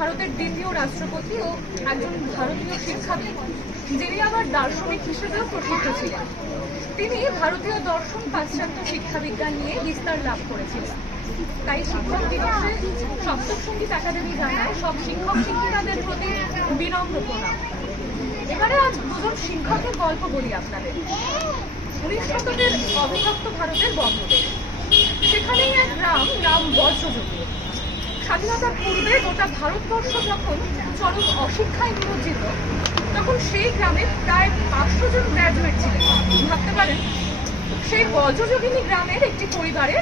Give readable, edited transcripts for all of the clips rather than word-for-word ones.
ভারতের দ্বিতীয় রাষ্ট্রপতি ও একজন ভারতীয় শিক্ষাবিদ, যিনি আবার দার্শনিক হিসেবেও প্রসিদ্ধ ছিলেন। তিনি ভারতীয় দর্শন, পাশ্চাত্য শিক্ষাবিজ্ঞান নিয়ে বিস্তার লাভ করেছিলেন। তাই শিক্ষক দিবসে সপ্তম সঙ্গীত একাডেমি জানায় সব শিক্ষক শিক্ষিকাদের প্রতি বিনম্র প্রণাম। এবারে আজ দুজন শিক্ষকের গল্প বলি আপনাদের। 19 শতকের অবিভক্ত ভারতের বঙ্গদেশ, সেখানেই এক গ্রাম নাম বজ্রযোগী। স্বাধীনতার পূর্বে গোটা ভারতবর্ষ যখন চরম অশিক্ষায় নিমজ্জিত, তখন সেই গ্রামে প্রায় 500 জন গ্র্যাজুয়েট ছিলেন। ভাবতে পারেন, সেই বজ্রযোগিনী গ্রামের একটি পরিবারে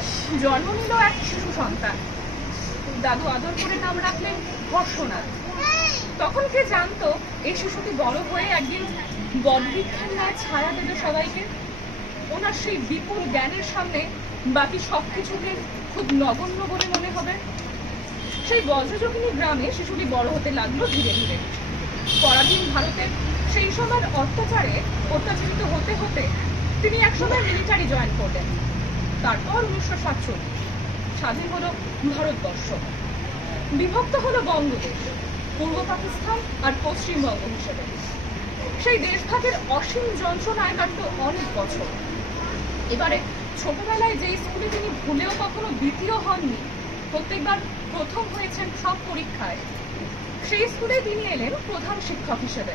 জন্ম নিল এক শিশু সন্তান। দাদু আদর করে নাম রাখলেন হর্ষনাথ। তখন কে জানতো এই শিশুটি বড় হয়ে একদিন বটবৃক্ষের ন্যায় ছায়া দেবে সবাইকে। ওনার সেই বিপুল জ্ঞানের সামনে বাকি সবকিছুকে খুব নগণ্য বলে মনে হবে। সেই বজ্রযোগিনী গ্রামে শিশুটি বড় হতে লাগলো ধীরে ধীরে। পরাধীন ভারতের সেই সময়ের অত্যাচারিত হতে হতে তিনি একসময় মিলিটারি জয়েন করলেন। তারপর 1947 স্বাধীন হলো ভারতবর্ষ, বিভক্ত হলো বঙ্গদেশ, পূর্ব পাকিস্তান আর পশ্চিমবঙ্গ হিসেবে। সেই দেশভাগের অসীম যন্ত্রণায় কাটল অনেক বছর। এবারে ছোটবেলায় যে স্কুলে তিনি ভুলেও কখনো দ্বিতীয় হননি, প্রত্যেকবার প্রথম হয়েছেন সব পরীক্ষায়, সেই স্কুলে তিনি এলেন প্রধান শিক্ষক হিসেবে,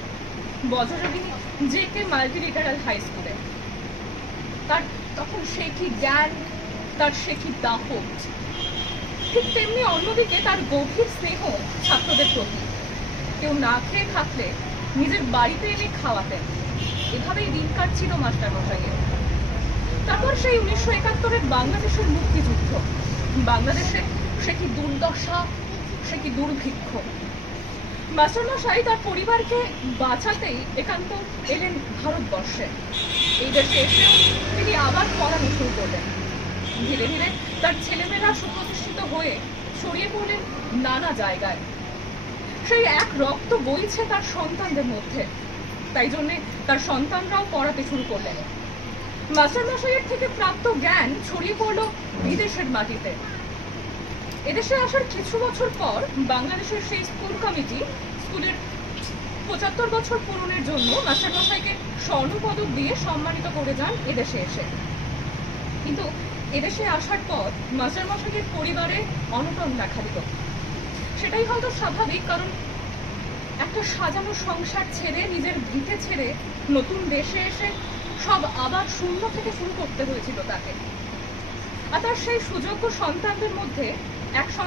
বজ্রযোগিনী JK মাল্টিলিটারাল হাই স্কুলে। তার তখন সে কি জ্ঞান, তার সে কি দাপট। ঠিক তেমনি অন্যদিকে তার গভীর স্নেহ ছাত্রদের প্রতি। কেউ না খেয়ে থাকলে নিজের বাড়িতে এনে খাওয়াতেন। এভাবেই দিন কাটছিল মাস্টারমশাইয়ের। তারপর সেই 1971-এর বাংলাদেশের মুক্তিযুদ্ধ। বাংলাদেশে সে কি দুর্দশা, সে কি দুর্ভিক্ষ। মাস্টারমশাই তার পরিবারকে বাঁচাতেই একান্ত এলেন ভারতবর্ষে। এই দেশে এসেও তিনি আবার পড়ানো শুরু করলেন। ধীরে ধীরে তার ছেলেমেয়েরা সুপ্রতিষ্ঠিত হয়ে ছড়িয়ে পড়লেন নানা জায়গায়। সেই এক রক্ত বইছে তার সন্তানদের মধ্যে, তাই জন্যে তার সন্তানরাও পড়াতে শুরু করলেন। মাস্টারমশাইয়ের থেকে প্রাপ্ত জ্ঞান ছড়িয়ে পড়ল বিদেশের মাটিতে। এদেশে আসার কিছু বছর পর বাংলাদেশের সেই স্কুল কমিটি স্কুলের 75 বছর পূরণের জন্য মাস্টারমশাইকে স্বর্ণপদক দিয়ে সম্মানিত করে যান এদেশে এসে। কিন্তু এদেশে আসার পর মাস্টারমশাইয়ের পরিবারে অনটন দেখা দিল। সেটাই হয়তো স্বাভাবিক, কারণ একটা সাজানো সংসার ছেড়ে, নিজের ভিটে ছেড়ে নতুন দেশে এসে সব আবার শূন্য থেকে শুরু করতে হয়েছিল তাকে। আর তার সেই সুযোগ্য সন্তানদের মধ্যে এক